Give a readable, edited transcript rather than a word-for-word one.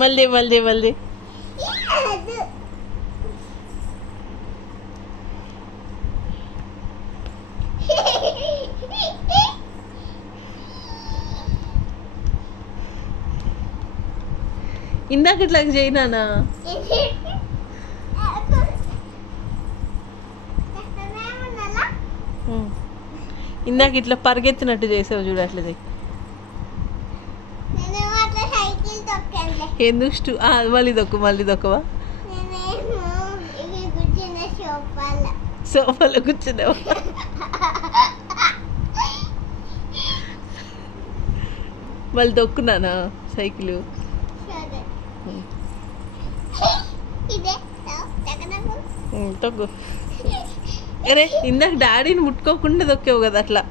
మళ్ళీ మళ్ళీ మళ్ళీ ఇందాక ఇట్లా చేయనా? ఇందాక ఇట్లా పరిగెత్తినట్టు చేసావు చూడు, అట్లా చెయ్యి. ఎందుకు మళ్ళీ దొక్కవా? సోఫాలో కూర్చున్నావు. మళ్ళీ దొక్కున్నానా సైకిల్? తొక్కు. అరే ఇందాక డాడీని ముట్టుకోకుండా దొక్కావు కదా అట్లా.